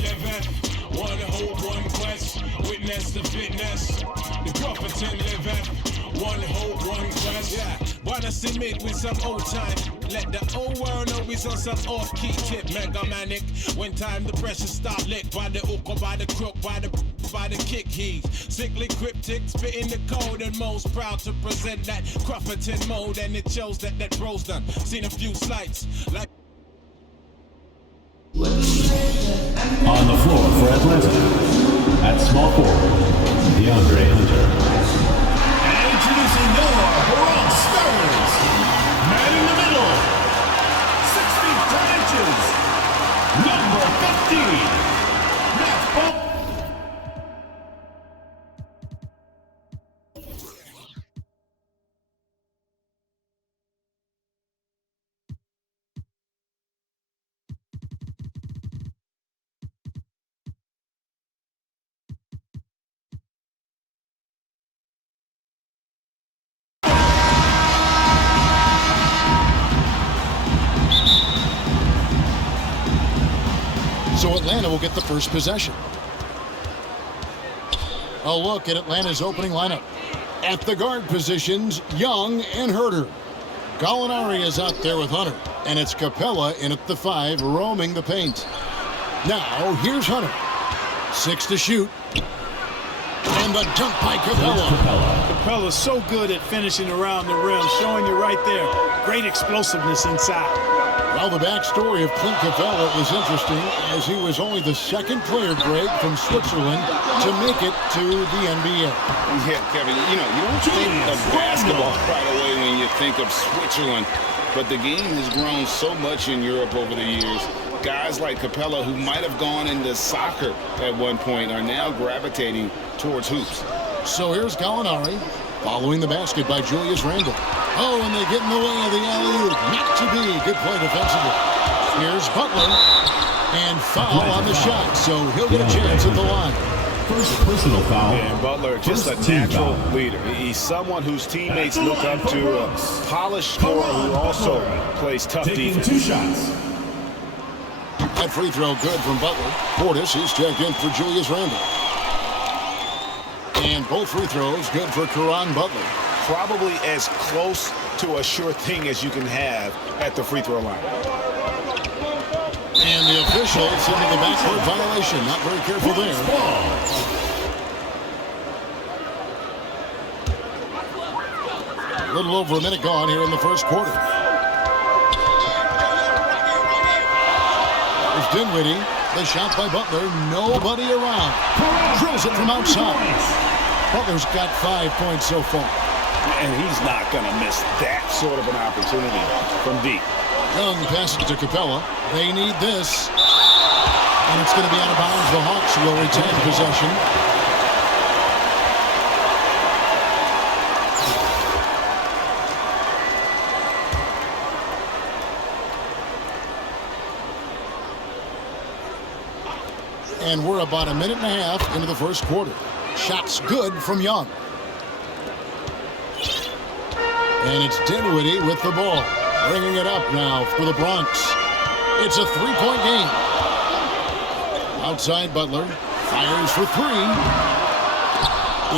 living. One hope, one quest. Witness the fitness. The Crofton living. One hope, one quest. Yeah, wanna submit with some old time. Let the old world know he's on some off-key tip. Mega manic. When time the pressure stop lick by the hook or by the crook, by the kick. He's sickly cryptic, spitting the code and most proud to present that Crofton mode, and it shows that bro's done. Seen a few slights like. On the floor for Atlanta, at small forward, DeAndre Hunter. And introducing your Bronx Stars, man in the middle, 6 feet 10 inches, number 15, Matt Bump. So Atlanta will get the first possession. A look at Atlanta's opening lineup. At the guard positions, Young and Herter. Gallinari is out there with Hunter. And it's Capella in at the 5, roaming the paint. Now, here's Hunter. 6 to shoot. And the dunk by Capella. Capella's so good at finishing around the rim, showing you right there. Great explosiveness inside. Well, the backstory of Clint Capella is interesting, as he was only the second player, Greg, from Switzerland to make it to the NBA. Yeah, Kevin, you don't think of basketball right away when you think of Switzerland, but the game has grown so much in Europe over the years. Guys like Capella, who might have gone into soccer at one point, are now gravitating towards hoops. So here's Gallinari, following the basket by Julius Randle. Oh, and they get in the way of the alley-oop. Not to be. Good play defensively. Here's Butler. And foul on the shot, so he'll get a chance at the line. First personal foul. And Butler, just a natural leader. He's someone whose teammates look up to, a polished scorer who also plays tough defense. 2 shots. That free throw good from Butler. Portis is checked in for Julius Randle. And both free throws good for Caron Butler. Probably as close to a sure thing as you can have at the free throw line. And the officials into the backcourt violation. Not very careful there. A little over a minute gone here in the first quarter. There's Dinwiddie. The shot by Butler. Nobody around. Drills it from outside. Butler's got 5 points so far. And he's not going to miss that sort of an opportunity from deep. Young passes to Capella. They need this. And it's going to be out of bounds. The Hawks will retain possession. And we're about a minute and a half into the first quarter. Shots good from Young. And it's Dinwiddie with the ball. Bringing it up now for the Bronx. It's a 3-point game. Outside Butler. Fires for 3.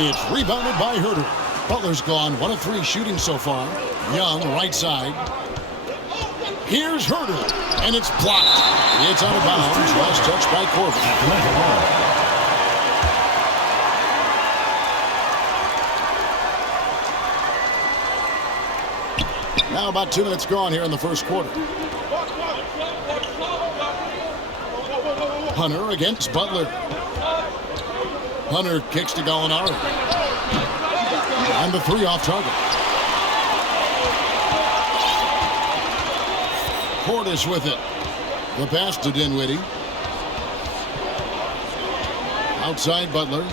It's rebounded by Herter. Butler's gone 1 of 3 shooting so far. Young right side. Here's Herter. And it's blocked. It's out of bounds. Last touch by Corbin. Now about 2 minutes gone here in the first quarter. Hunter against Butler. Hunter kicks to Gallinari. And the 3 off target. Portis with it. The pass to Dinwiddie. Outside Butler.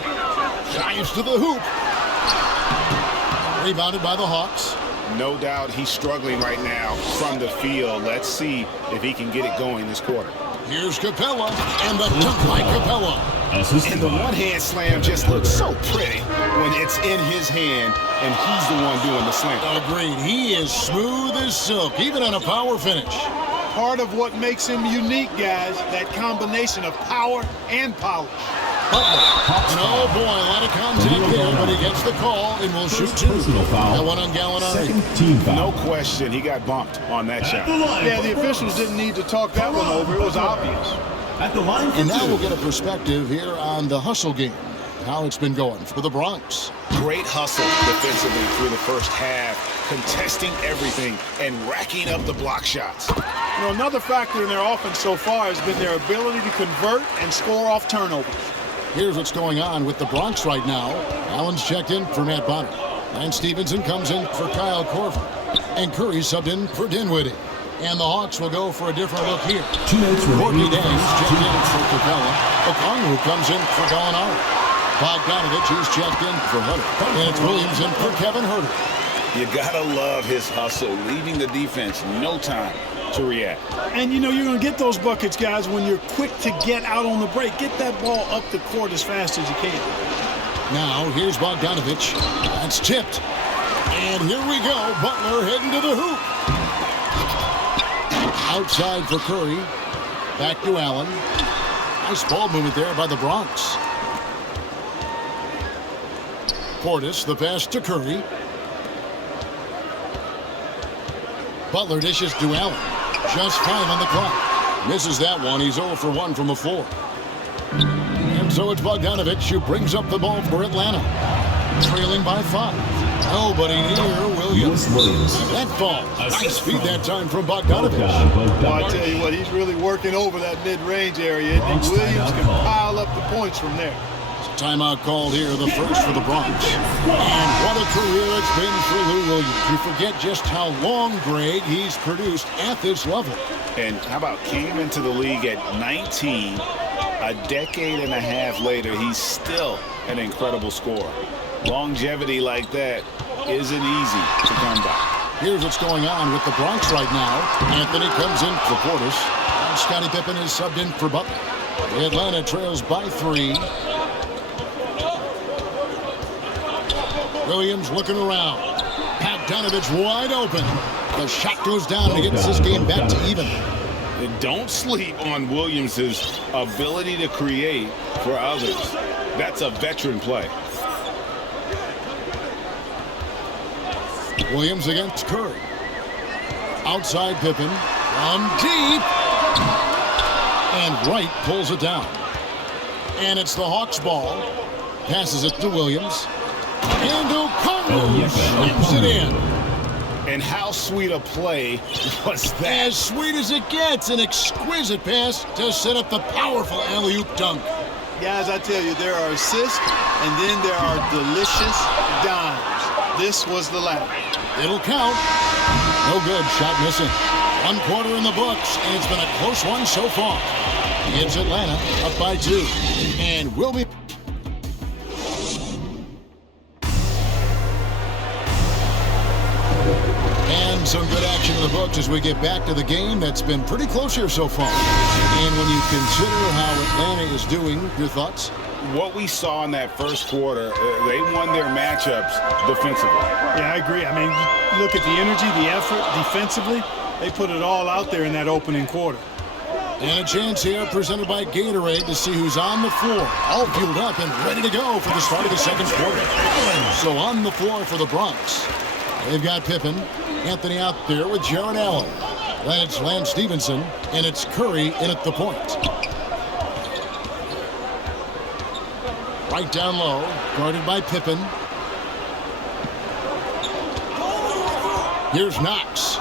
Drives to the hoop. Rebounded by the Hawks. No doubt he's struggling right now from the field. Let's see if he can get it going this quarter. Here's Capella, and the dunk by Capella. And the one-hand slam just looks so pretty when it's in his hand, and he's the one doing the slam. Agreed. He is smooth as silk, even on a power finish. Part of what makes him unique, guys, that combination of power and polish. And oh boy, a lot of contact there, but he gets the call and will shoot two. That one on Gallinari. Team foul. No question, he got bumped on that shot. Yeah, the officials didn't need to talk that one over. It was obvious. At the line for And now two. we'll get a perspective here on the hustle game, how it's been going for the Bronx. Great hustle defensively through the first half, contesting everything and racking up the block shots. You know, another factor in their offense so far has been their ability to convert and score off turnovers. Here's what's going on with the Bronx right now. Allen's checked in for Matt Bonner. And Stevenson comes in for Kyle Korver. And Curry subbed in for Dinwiddie. And the Hawks will go for a different look here. 2 minutes Courtney remaining. Dames checked in for Capella. Okongwu comes in for Gallinari. Bogdanovich is checked in for Hutter. And it's Williams in for Kevin Hutter. You gotta love his hustle, leaving the defense no time to react. And, you know, you're going to get those buckets, guys, when you're quick to get out on the break. Get that ball up the court as fast as you can. Now, here's Bogdanovich. That's tipped. And here we go. Butler heading to the hoop. Outside for Curry. Back to Allen. Nice ball movement there by the Bronx. Portis, the pass to Curry. Butler dishes to Allen. Just 5 on the clock. Misses that one. He's 0 for 1 from the floor. And so it's Bogdanovich who brings up the ball for Atlanta. Trailing by 5. Nobody near Williams. That ball. Nice feed that time from Bogdanovich. Well, I tell you what, he's really working over that mid-range area. And Williams can pile up the points from there. Timeout called here, the first for the Bronx. And what a career it's been for Lou Williams. You forget just how long, Greg, he's produced at this level. And how about came into the league at 19, a decade and a half later, he's still an incredible scorer. Longevity like that isn't easy to come by. Here's what's going on with the Bronx right now. Anthony comes in for Portis. And Scottie Pippen is subbed in for Butler. Atlanta trails by 3. Williams looking around. Bogdanovich wide open. The shot goes down and gets this game back to even. And don't sleep on Williams' ability to create for others. That's a veteran play. Williams against Curry. Outside Pippen. From deep. And Wright pulls it down. And it's the Hawks ball. Passes it to Williams. And Okongwu slaps it in. And how sweet a play was that? As sweet as it gets, an exquisite pass to set up the powerful alley-oop dunk. Guys, I tell you, there are assists, and then there are delicious dimes. This was the latter. It'll count. No good, shot missing. 1 quarter in the books, and it's been a close one so far. It's Atlanta up by 2. And we'll be... And some good action in the books as we get back to the game that's been pretty close here so far. And when you consider how Atlanta is doing, your thoughts? What we saw in that first quarter, they won their matchups defensively. Yeah, I agree. I mean, look at the energy, the effort defensively. They put it all out there in that opening quarter. And a chance here presented by Gatorade to see who's on the floor. All fueled up and ready to go for the start of the second quarter. So on the floor for the Bronx. They've got Pippen. Anthony out there with Jared Allen. Then it's Lance Stevenson, and it's Curry in at the point. Right down low, guarded by Pippen. Here's Knox.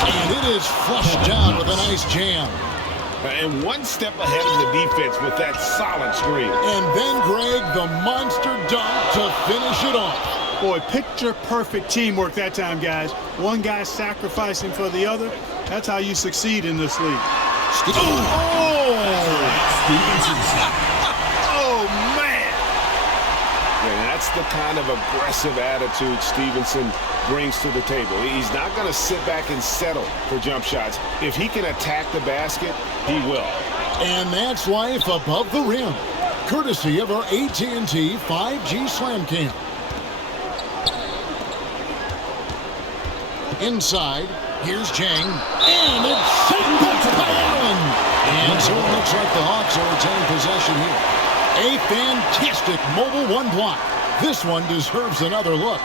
And it is flushed down with a nice jam. And one step ahead of the defense with that solid screen. And then, Greg, the monster dunk to finish it off. Boy, picture-perfect teamwork that time, guys. One guy sacrificing for the other. That's how you succeed in this league. Oh, man. And that's the kind of aggressive attitude Stevenson brings to the table. He's not going to sit back and settle for jump shots. If he can attack the basket, he will. And that's life above the rim, courtesy of our AT&T 5G Slam Cam. Inside, Here's Chang. And it's shot by Allen. And so it looks like the Hawks are retaining possession here. A fantastic mobile one block. This one deserves another look.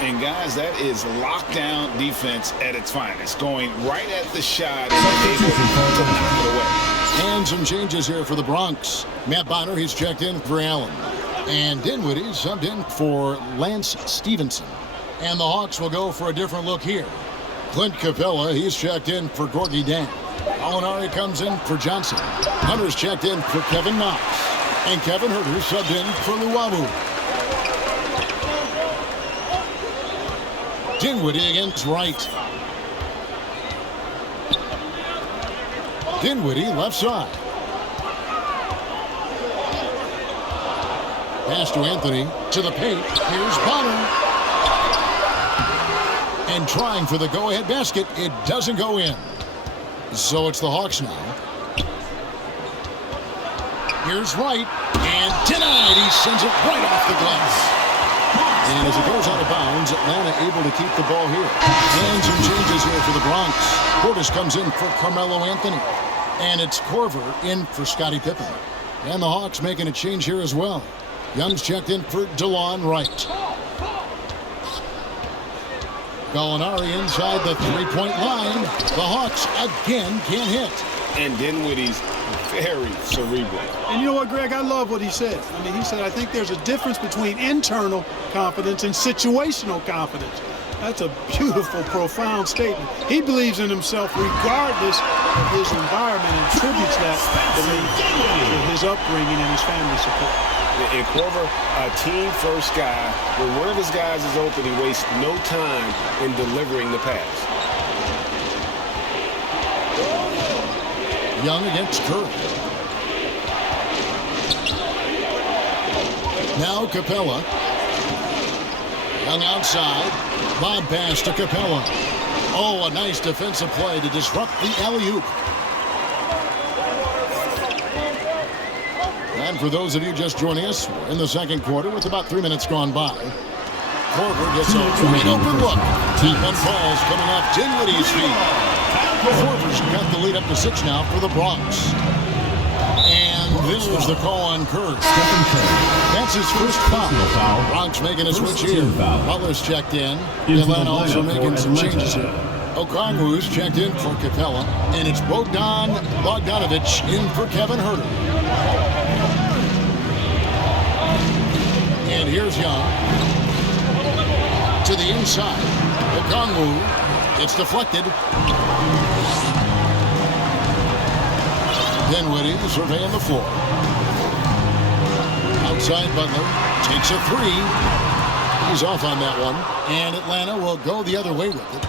And guys, that is lockdown defense at its finest. Going right at the shot and able to knock it away. And some changes here for the Bronx. Matt Bonner, he's checked in for Allen. And Dinwiddie subbed in for Lance Stevenson. And the Hawks will go for a different look here. Clint Capella, he's checked in for Gorgie Dang. Alinari comes in for Johnson. Hunter's checked in for Kevin Knox. And Kevin Huerter subbed in for Luavu. Dinwiddie against Wright. Dinwiddie left side. Pass to Anthony, to the paint. Here's Bonner. And trying for the go-ahead basket. It doesn't go in. So it's the Hawks now. Here's Wright. And denied. He sends it right off the glass. And as it goes out of bounds, Atlanta able to keep the ball here. And some changes here for the Bronx. Portis comes in for Carmelo Anthony. And it's Korver in for Scottie Pippen. And the Hawks making a change here as well. Young's checked in for DeLon Wright. Gallinari inside the three-point line. The Hawks again can't hit. And Dinwiddie's very cerebral. And you know what, Greg? I love what he said. I mean, he said, I think there's a difference between internal confidence and situational confidence. That's a beautiful, profound statement. He believes in himself regardless of his environment and attributes that belief to his upbringing and his family support. And Korver, a team-first guy. When one of his guys is open, he wastes no time in delivering the pass. Young against Curry. Now Capella. Young outside. Lob pass to Capella. Oh, a nice defensive play to disrupt the alley-oop. And for those of you just joining us, we're in the second quarter with about 3 minutes gone by. Korver gets a wide open look. Tap and falls coming off Dinwiddie's feet. Korver's got the lead up to 6 now for the Bronx. And there's the call on Curry. That's his first foul. Bronx making a switch here. Butler's checked in. Atlanta also making some changes here. Okongwu's checked in for Capella. And it's Bogdanovich in for Kevin Huerter. And here's Young. To the inside. Okongwu. It's deflected. Dinwiddie surveying the floor. Outside Butler. Takes a three. He's off on that one. And Atlanta will go the other way with it.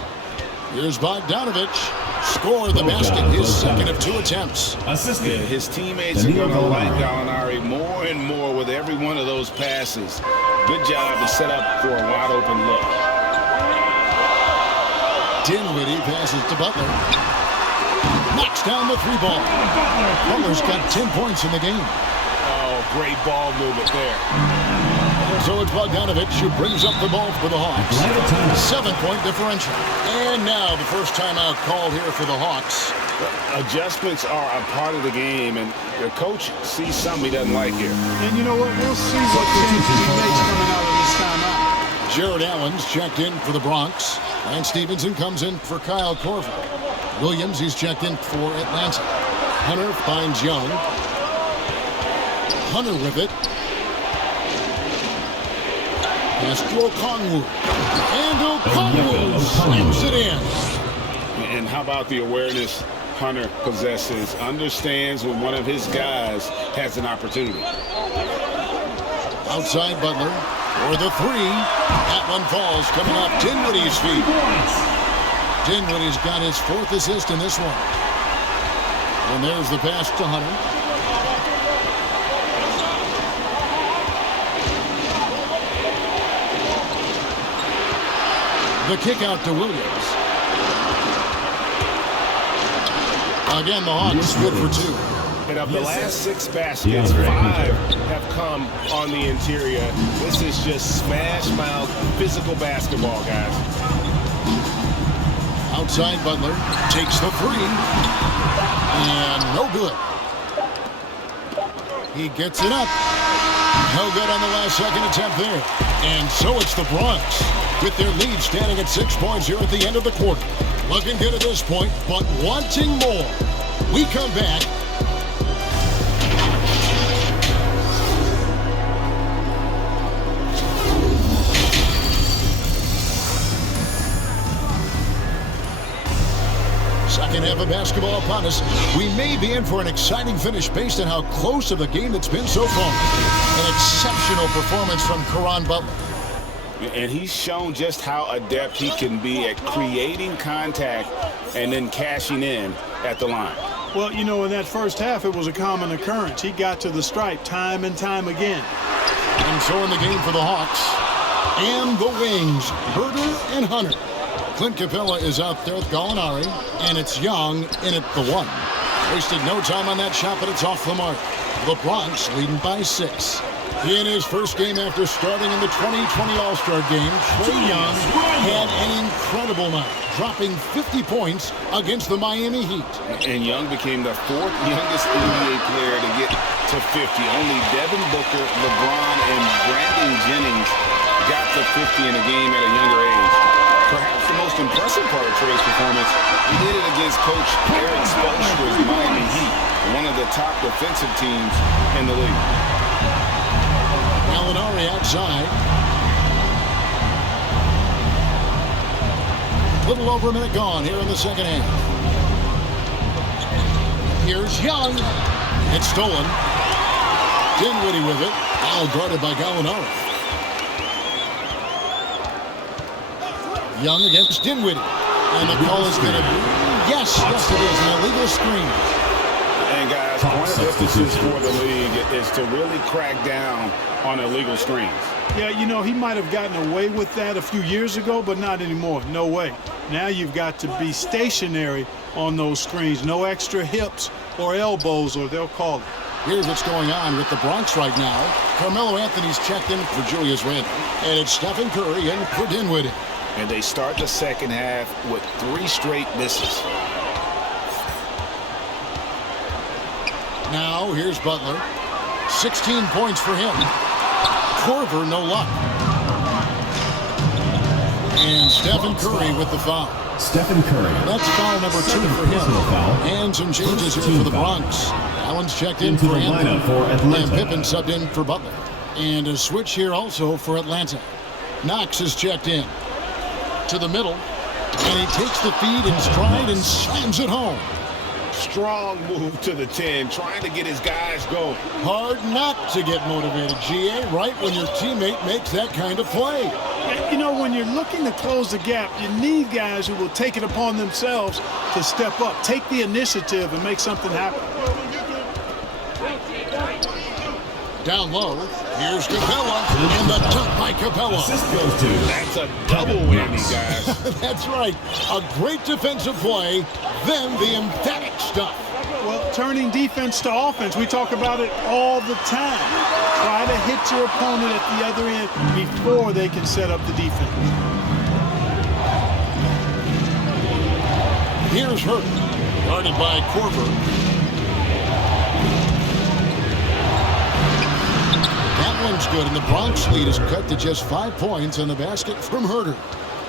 Here's Bogdanovich. Score the basket. His second of 2 attempts. Yeah, his teammates are going to like Gallinari more and more with every one of those passes. Good job to set up for a wide open look. Dinwiddie passes to Butler. Knocks down the 3 ball. Butler's got 10 points in the game. Oh, great ball movement there. So it's Bogdanovich who brings up the ball for the Hawks. 7-point differential. And now the first timeout called here for the Hawks. Adjustments are a part of the game, and the coach sees something he doesn't like here. And you know what? We'll see what changes he makes coming out of this timeout. Jared Allen's checked in for the Bronx. And Stevenson comes in for Kyle Korver. Williams, he's checked in for Atlanta. Hunter finds Young. Hunter with it. Pass to Okongwu. And Okongwu slams it in. And how about the awareness Hunter possesses? Understands when one of his guys has an opportunity. Outside Butler for the 3. That one falls coming off Dinwiddie's feet. Dinwiddie's got his 4th assist in this one. And there's the pass to Hunter. The kick out to Williams. Again, the Hawks good for 2. And of the last 6 baskets, 5 have come on the interior. This is just smash mouth physical basketball, guys. Outside Butler takes the three. And no good. He gets it up. No good on the last second attempt there. And so it's the Bronx with their lead standing at 6 points here at the end of the quarter. Looking good at this point, but wanting more. We come back. Second half of basketball upon us. We may be in for an exciting finish based on how close of a game it's been so far. An exceptional performance from Caron Butler. And he's shown just how adept he can be at creating contact and then cashing in at the line. Well, you know, in that first half, it was a common occurrence. He got to the stripe time and time again. And so in the game for the Hawks. And the Wings, Herter and Hunter. Clint Capella is out there with Gallinari, and it's Young in at the 1. Wasted no time on that shot, but it's off the mark. The Bronx leading by 6. In his first game after starting in the 2020 All-Star Game, Trae Young had an incredible night, dropping 50 points against the Miami Heat. And Young became the 4th youngest NBA player to get to 50. Only Devin Booker, LeBron, and Brandon Jennings got to 50 in a game at a younger age. Perhaps the most impressive part of Trae's performance, he did it against Coach Eric Spoelstra's Miami Heat, one of the top defensive teams in the league. Gallinari outside. Little over a minute gone here in the second half. Here's Young. It's stolen. Dinwiddie with it. Now guarded by Gallinari. Young against Dinwiddie. And the call is going to be, yes, it is, an illegal screen. And guys, one of the emphasis for the league is to really crack down on illegal screens. Yeah, you know, he might have gotten away with that a few years ago, but not anymore. No way. Now you've got to be stationary on those screens. No extra hips or elbows, or they'll call it. Here's what's going on with the Bronx right now. Carmelo Anthony's checked in for Julius Randle. And it's Stephen Curry in for Dinwiddie. And they start the second half with 3 straight misses. Now, here's Butler. 16 points for him. Korver, no luck. And Stephen Curry with the foul. Stephen Curry. That's foul number 2 for him. And some changes here for the Bronx. Allen's checked in for Anthony. And Pippen subbed in for Butler. And a switch here also for Atlanta. Knox is checked in. To the middle. And he takes the feed in stride and slams it home. Strong move to the 10, trying to get his guys going. Hard not to get motivated, GA, right when your teammate makes that kind of play. You know, when you're looking to close the gap, you need guys who will take it upon themselves to step up, take the initiative, and make something happen. Down low, here's Capella, and the dunk by Capella. That's a double whammy, guys. That's right. A great defensive play, then the emphatic stuff. Well, turning defense to offense, we talk about it all the time. Try to hit your opponent at the other end before they can set up the defense. Here's Hurt, guarded by Korver. That one's good, and the Bronx lead is cut to just 5 points on the basket from Herter.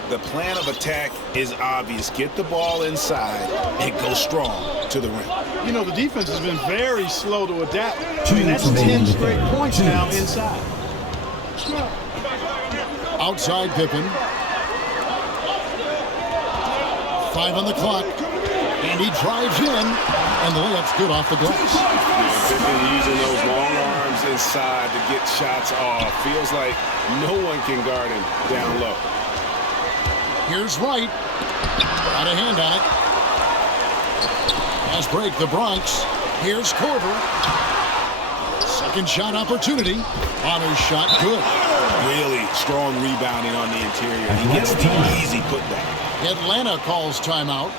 The plan of attack is obvious. Get the ball inside and go strong to the rim. You know, the defense has been very slow to adapt. I mean, that's 10 straight points now inside. Outside Pippen. 5 on the clock. And he drives in, and the layup's good off the glass. Yeah, Pippen using those long arms inside to get shots off. Feels like no one can guard him down low. Here's Wright. Got a hand on it. Pass break, the Bronx. Here's Korver. Second shot opportunity. Honors shot good. Really strong rebounding on the interior. He gets the easy putback. Atlanta calls timeout.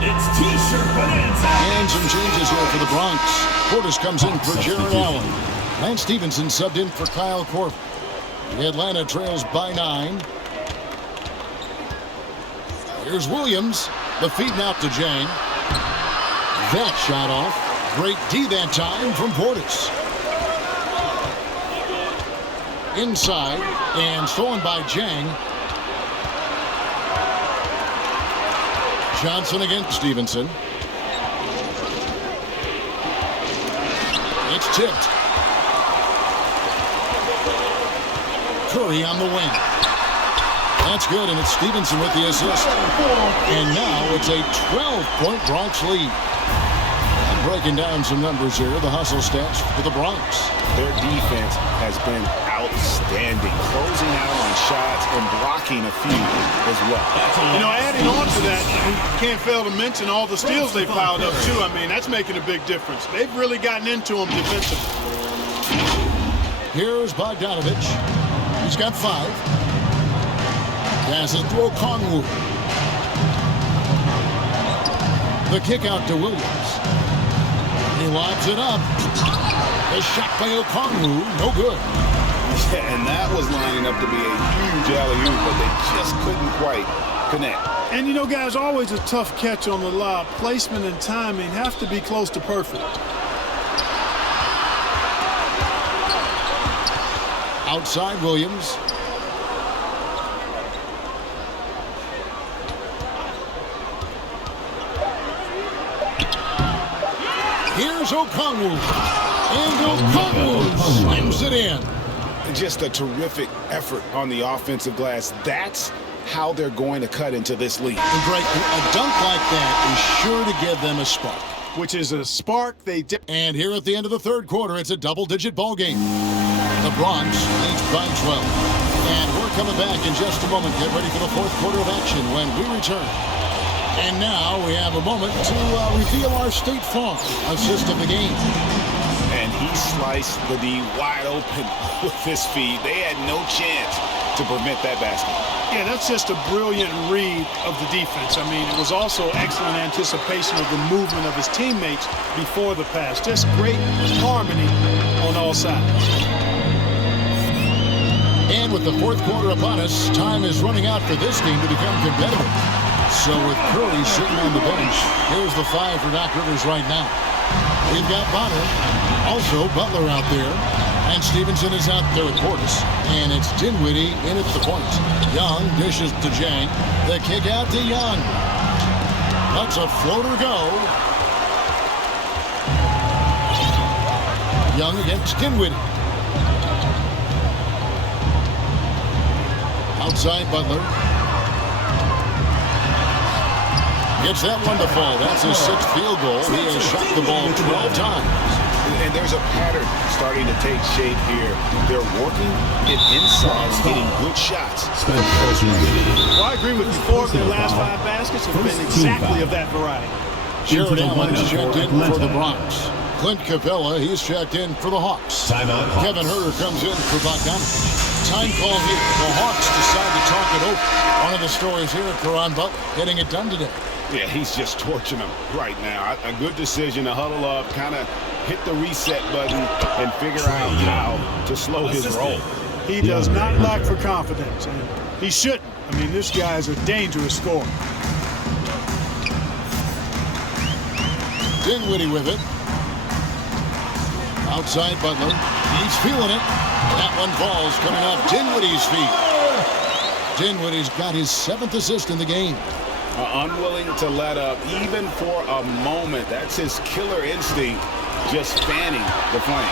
It's T-shirt bonanza. And some changes here for the Bronx. Portis comes in for Jared Allen. Lance Stevenson subbed in for Kyle Korver. Atlanta trails by 9. Here's Williams. The feed out to Jang. That shot off. Great D that time from Portis. Inside and stolen by Jang. Johnson against Stevenson. It's tipped. Curry on the wing. That's good, and it's Stevenson with the assist. And now it's a 12-point Bronx lead. I'm breaking down some numbers here, the hustle stats for the Bronx. Their defense has been outstanding, closing out on shots and blocking a few as well. You know, adding on to that, we can't fail to mention all the steals they piled up, too. I mean, that's making a big difference. They've really gotten into them defensively. Here's Bogdanovich. He's got 5. Passes to Okongwu. The kick out to Williams. He lobs it up. The shot by Okongwu, no good. Yeah, and that was lining up to be a huge alley-oop, but they just couldn't quite connect. And, you know, guys, always a tough catch on the lob. Placement and timing have to be close to perfect. Outside Williams. Here's Okongwu. And Okongwu slams it in. Just a terrific effort on the offensive glass. That's how they're going to cut into this league. And Greg, a dunk like that is sure to give them a spark. Which is a spark they... And here at the end of the third quarter, it's a double-digit ball game. The Bronx leads by 12. And we're coming back in just a moment. Get ready for the fourth quarter of action when we return. And now we have a moment to reveal our State Farm assist of the game. And he sliced the D wide open with his feet. They had no chance to prevent that basket. Yeah, that's just a brilliant read of the defense. I mean, it was also excellent anticipation of the movement of his teammates before the pass. Just great harmony on all sides. And with the fourth quarter upon us, time is running out for this team to become competitive. So with Curry sitting on the bench, here's the 5 for Doc Rivers right now. We've got Bonner, also Butler out there, and Stevenson is out there with Portis. And it's Dinwiddie in at the point. Young dishes to Jang. The kick out to Young. That's a floater go. Young against Dinwiddie. Outside Butler. Gets that one to fall. That's his 6th field goal. He has shot the ball 12 times. And there's a pattern starting to take shape here. They're working it inside and getting good shots. Well, I agree with you. 4 of their last 5 baskets have been exactly of that variety. Jared Allen is checked in for the Bronx. Clint Capella, he's checked in for the Hawks. Timeout, Hawks. Kevin Herter comes in for Bogdanovich. Time call here. The Hawks decide to talk it over. One of the stories here at Caron Butler getting it done today. Yeah, he's just torching them right now. A good decision to huddle up, kind of hit the reset button and figure out how to slow his roll. He does not lack for confidence, and he shouldn't. I mean, this guy is a dangerous scorer. Dinwiddie with it. Outside Butler. He's feeling it. That one falls coming off Dinwiddie's feet. Dinwiddie's got his 7th assist in the game. Unwilling to let up even for a moment. That's his killer instinct, just fanning the flame.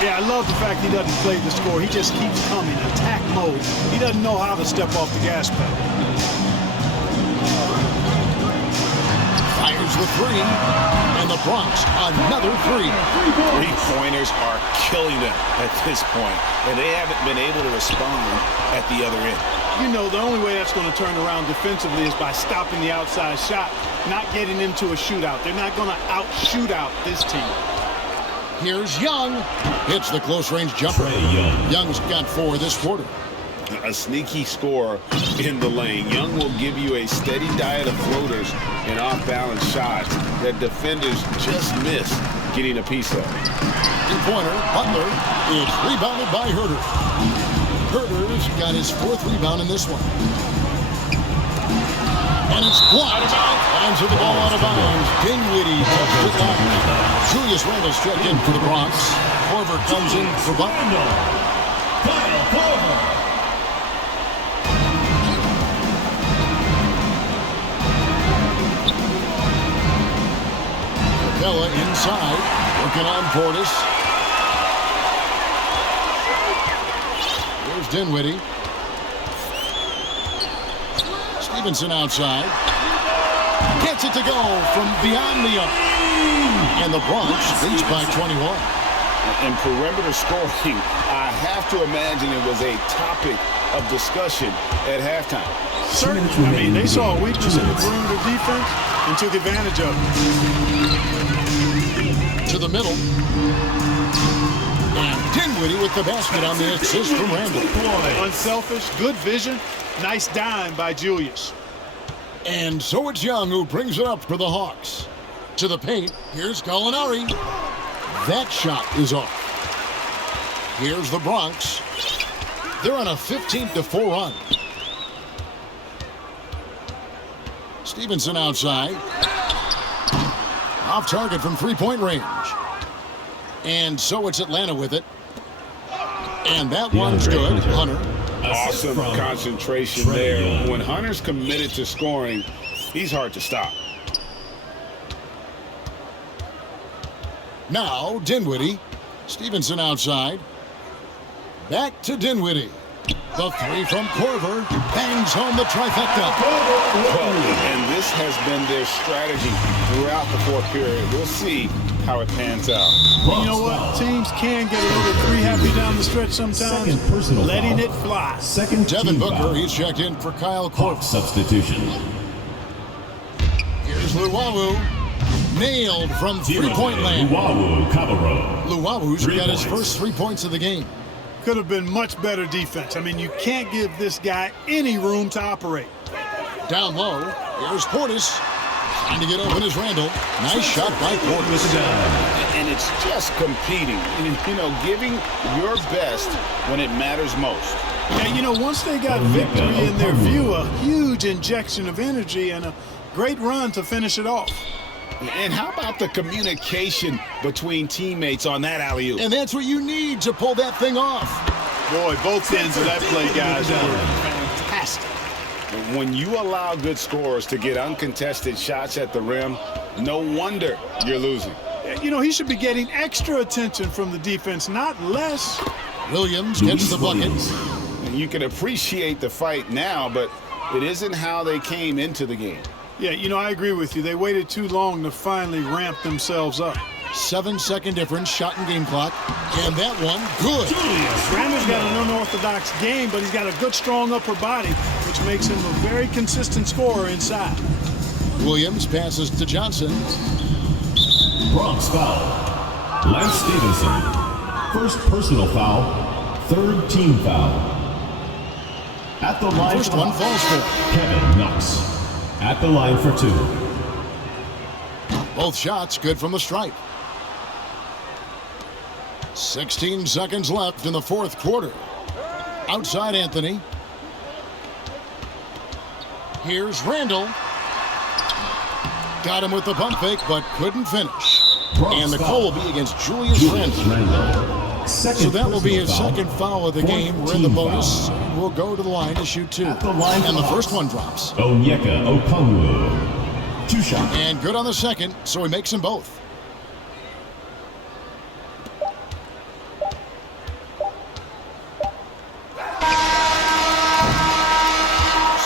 Yeah, I love the fact he doesn't play the score. He just keeps coming, attack mode. He doesn't know how to step off the gas pedal. Fires the 3, and the Bronx another 3. 3-pointers are killing them at this point, and they haven't been able to respond at the other end. You know, the only way that's going to turn around defensively is by stopping the outside shot, not getting into a shootout. They're not going to out-shootout this team. Here's Young. Hits the close-range jumper. Young's got 4 this quarter. A sneaky score in the lane. Young will give you a steady diet of floaters and off-balance shots that defenders just miss getting a piece of. Three-pointer, Butler. It's rebounded by Herter. Herder's got his 4th rebound in this one. And it's blocked. Onto the ball out of bounds. Dinwiddie touched it left. Julius Randle's checked in for the Bronx. Korver comes in for Butler. Kyle Korver. Capella inside. Working on Portis. Here's Dinwiddie. Stevenson outside. Gets it to go from beyond the arc. And the Bronx leads by 21. In perimeter scoring, I have to imagine it was a topic of discussion at halftime. Certainly. I mean, they saw a weakness in the perimeter defense and took advantage of it. To the middle. And Dinwiddie with the basket on the assist from Randle. Unselfish, good vision. Nice dime by Julius. And so it's Young who brings it up for the Hawks. To the paint, here's Gallinari. That shot is off. Here's the Bronx. They're on a 15-4 run. Stevenson outside. Off target from three-point range. And so it's Atlanta with it. And that one's good. Hunter. Awesome concentration there. When Hunter's committed to scoring, he's hard to stop. Now Dinwiddie. Stevenson outside. Back to Dinwiddie. The three from Korver. Bangs home the trifecta. And this has been their strategy throughout the 4th period. We'll see how it pans out. You know what? Teams can get a little three happy down the stretch sometimes. Letting it fly. Devin Booker, he's checked in for Kyle Korver. Substitution. Here's Luwawu. Nailed from three-point land. Luwawu's got his first 3 points of the game. Could have been much better defense. I mean, you can't give this guy any room to operate. Down low, here's Portis. Trying to get open is Randle. Nice shot by Portis. And it's just competing. You know, giving your best when it matters most. Yeah, you know, once they got victory in their view, a huge injection of energy and a great run to finish it off. And how about the communication between teammates on that alley-oop? And that's what you need to pull that thing off. Boy, both ends of that play, guys, were fantastic. When you allow good scorers to get uncontested shots at the rim, no wonder you're losing. You know, he should be getting extra attention from the defense, not less. Williams gets the bucket. And you can appreciate the fight now, but it isn't how they came into the game. Yeah, you know, I agree with you. They waited too long to finally ramp themselves up. 7-second difference, shot and game clock. And that one, good. Randle's got an unorthodox game, but he's got a good, strong upper body, which makes him a very consistent scorer inside. Williams passes to Johnson. Bronx foul. Lance Stevenson. First personal foul. Third team foul. At the line. First one falls for Kevin Knox. At the line for 2. Both shots good from the stripe. 16 seconds left in the 4th quarter. Outside Anthony. Here's Randle. Got him with the pump fake, but couldn't finish. And the call will be against Julius Randle. So that will be his second foul of the game. We're in the bonus. We'll go to the line to shoot 2. And the first one drops. Onyeka Okongwu. 2 shots. And good on the second, so he makes them both.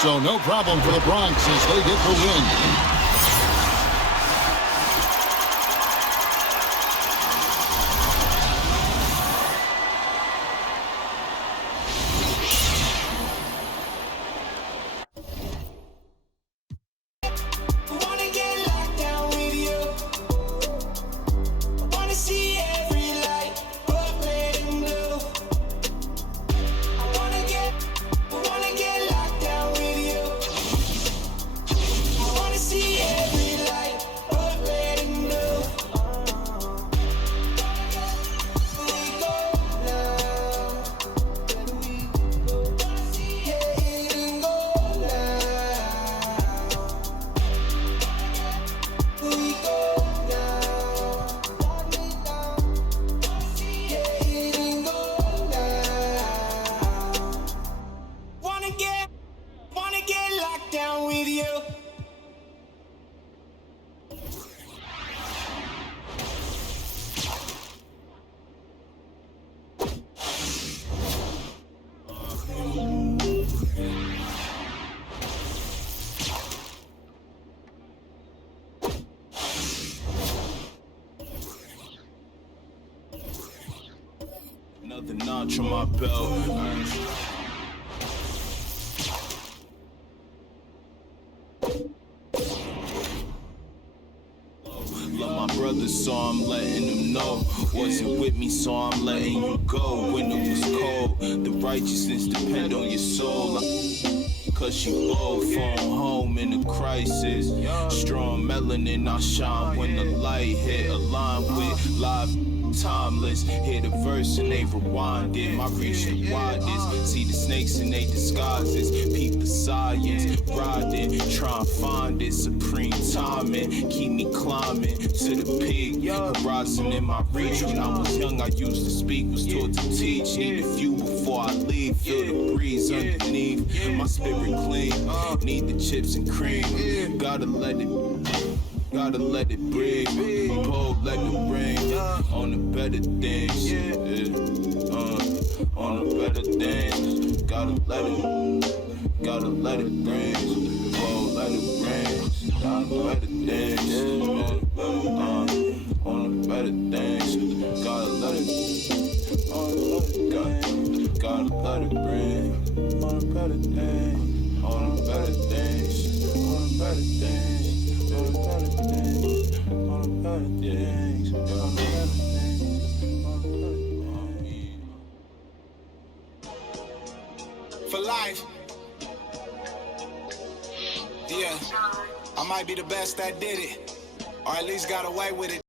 So no problem for the Bronx as they get the win. See the notch on my belt. Love my brothers, so I'm letting them know. Wasn't with me, so I'm letting you go. When it was cold, the righteousness depend on your soul. Cause you both phone home in a crisis. Strong melanin, I shine when the light hit. Aligned with live timeless. Hear the verse and they rewind it. My reach the widest. See the snakes in they disguises. Peep the science. Riding, try and find it. Supreme timing. Keep me climbing to the peak. Horizon in my reach. When I was young, I used to speak. Was taught to teach. Need a few before I leave. Feel the breeze underneath. My spirit clean. Need the chips and cream. Gotta let it breathe. Cold like the rain. On the better things. On the better things. Gotta let it rain. Cold like the rain. On the better things. On the better things. Gotta let it rain. On the better things. On the better things. On the better things. For life. Yeah, I might be the best that did it, or at least got away with it.